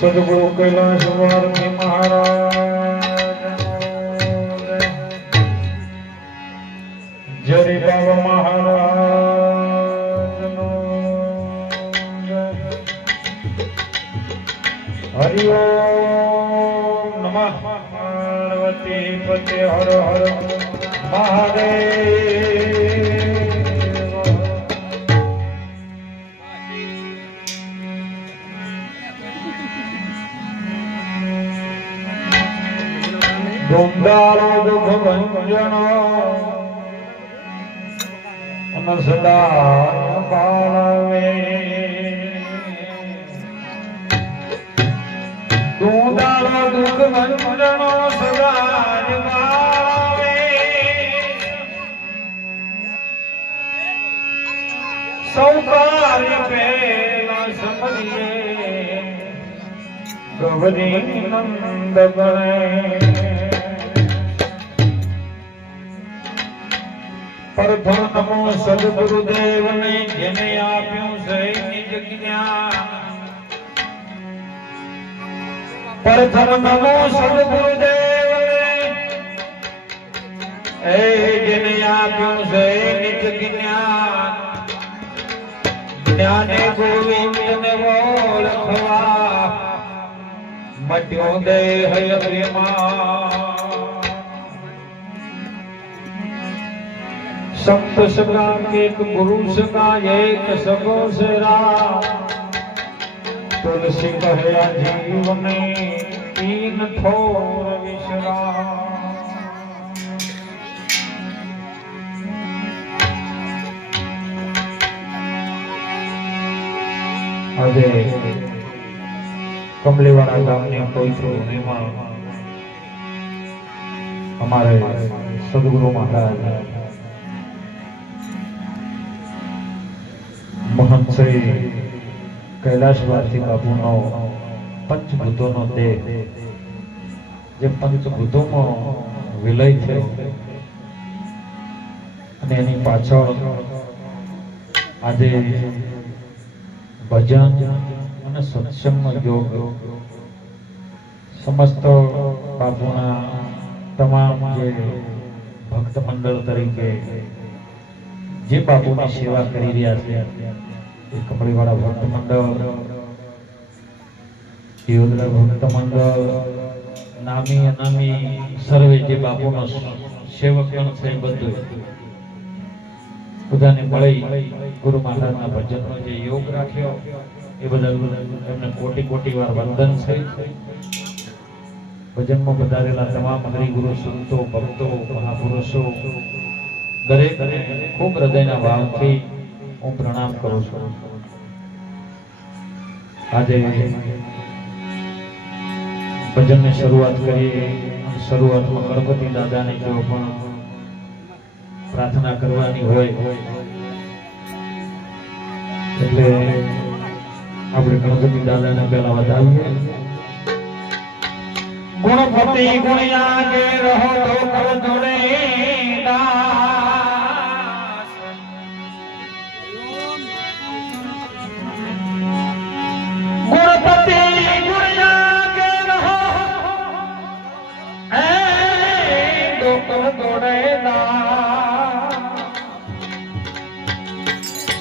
સદગુરુ કૈલાશ વાલ્મી મહારાજ જરી બાબા મહારાજ હરિ ઓમ નમઃ પાર્વતી પતે હર હર મહાદેવ ડુંડાળો દુઃખ ભંજનો અને સદા બાળવે ડુંડાળો દુઃખ ભંજનો સદા બાળવે સૌ કાર્ય પેલા સમજીએ ગૌરી નંદ ગણે પ્રથમ નમો સદગુરુદેવ ને જેને આપ્યું છે નિજ જ્ઞાન પ્રથમ નમો સદગુરુદેવ ને જેને આપ્યું છે નિજ જ્ઞાન જ્ઞાને ગોવિંદ ને ઓળખવા મટ્યો દેહ અભિમાન संत सगा एक गुरु सगा एक सगो सेरा तुलसी कहया जीवन तीन ठोर विश्रा આજે કમલીવાડા ગામની પવિત્ર ભૂમિમાં અમારે સદગુરુ મહારાજ महंत श्री कैलाशवासी बाबूनो पंचभूतों देह जे पंचभूतों में विलय थयो અને એની પાછળ આજે ભજન અને સત્સંગનો યોગ સમસ્ત બાપુના તમામ જે ભક્ત મંડળ તરીકે જે બાપુની સેવા કરી રહ્યા છે એ કમળીવાળા ભક્ત મંડળ, દિયોદરા ભક્ત મંડળ, નામી અનામી સર્વે જે બાપુનો સેવકગણ છે બધું બધાને મળી ગુરુ મહારાજના ભજનનો જે યોગ રાખ્યો એ બદલ એમને કોટી કોટી વાર વંદન છે. ભજનમાં પધારેલા તમામ હરિગુરુ સંતો, ભક્તો, મહાપુરુષો દરેક ખૂબ હૃદયના ભાવથી હું પ્રણામ કરું છું. આજે ભજનની શરૂઆત કરીએ. શરૂઆતમાં ગણપતિ દાદાને જો પણ પ્રાર્થના કરવાની હોય એટલે આપણે ગણપતિ દાદાને પહેલા વધાવીએ. ગુણપતિ ગુણિયા કે રહો તો કર જોડે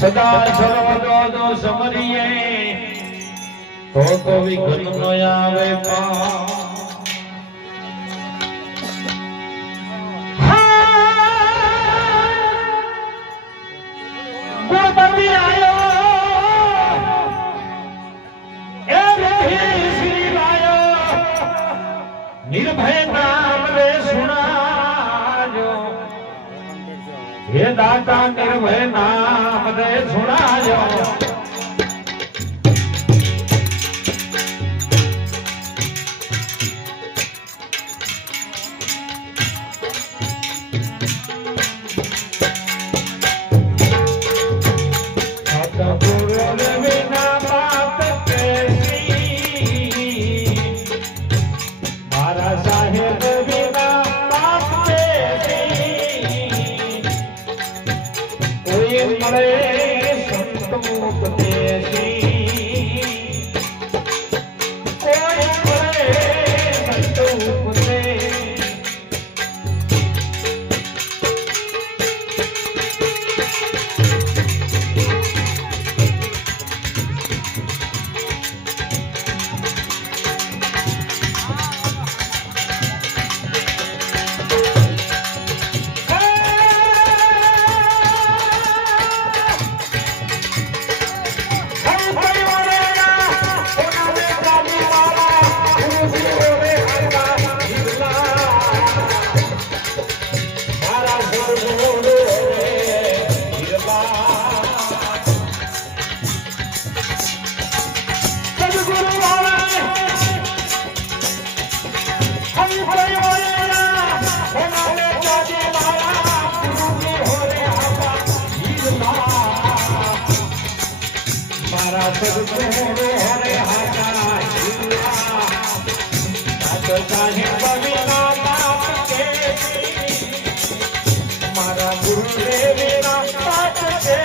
સદા સર્વદો દો સમરીએ તો વિઘ્ન ન આવે પા. ગુણપતિ આયો એ રહી શ્રી લાયો નિર્ભય નામ રે સુણાજો હે દાતા નિર્ભય નામ રે સુણાજો. મારા સાહેબ વિના બાપ કોઈ મારા સદગુરુ હરે હાજા જીવા સાધુ સાહેબ વિના બાપ કે મારા ગુરુદેવ વિના બાપ કે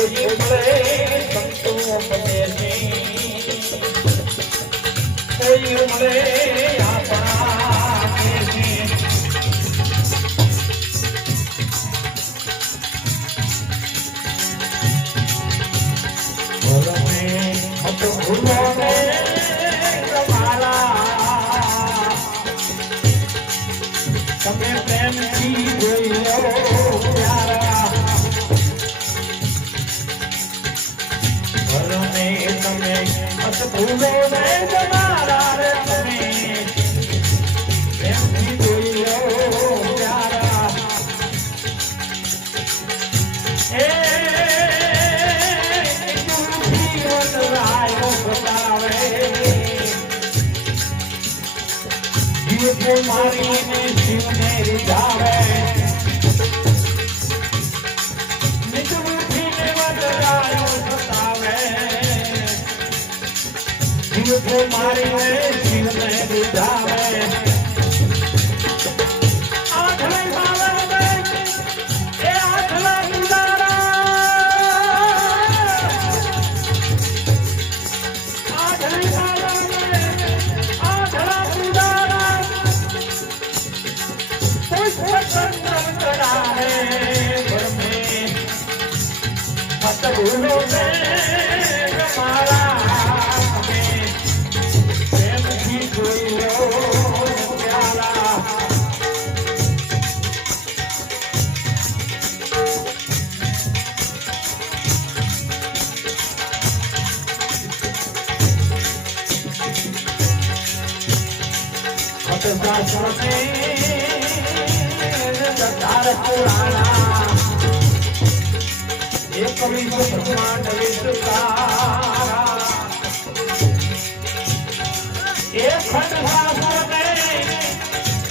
કોઈ મળે કોઈ મળે આપણા શાસ્ત્રને જટાર પુરાણા એક વિશ્વ બ્રહ્માંડ વિશ્વકારા એક ખંડ શાસ્ત્રને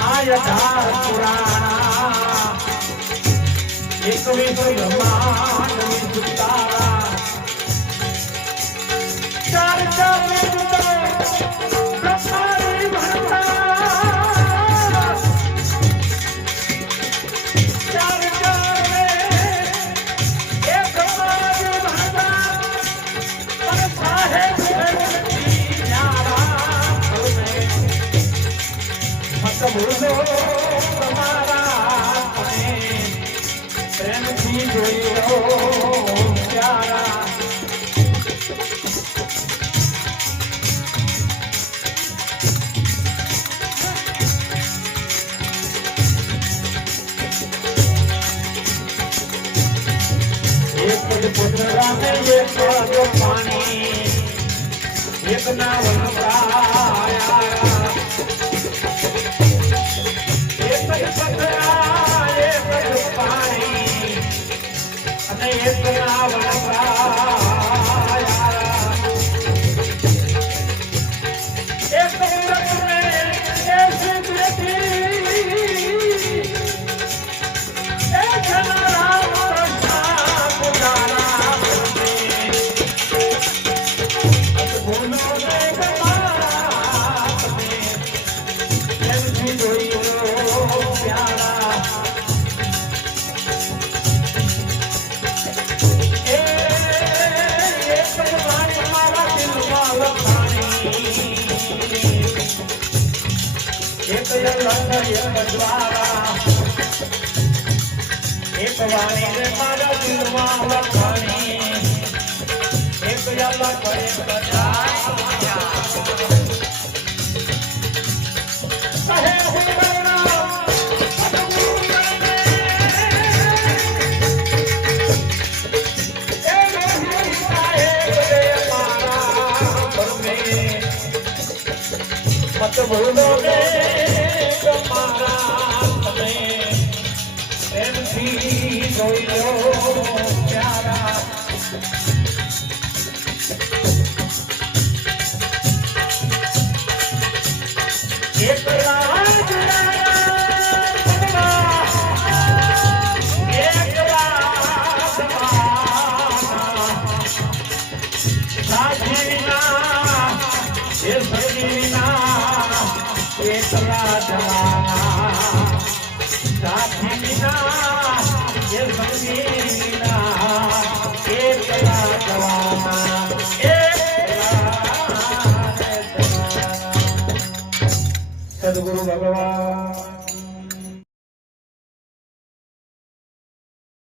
આ જટાર પુરાણા એક વિશ્વ બ્રહ્માંડ વિશ્વકારા ચાર ચાર પ્રેમથી જોઈ લો પ્યારા એક જ પુતળા ને એક પગ પાણી એક ના વનરાયા એક જ પુતળા એક જ પાણી અને એક ના વનરાયા એક રત્ને એક સિદ્ધથી એક રામ એક વાણી રે મારા દિલમાં લખાણી એક યાલા કરે બજાયા કહે હે બરના એ નહીં કાહે રે મારા પરમે મત ભૂલો રે જોઈ લો પ્યારા એક લાજ એક સાધીના એ સજીના એકલા જવાના સાધીના સદગુરુ ભગવાન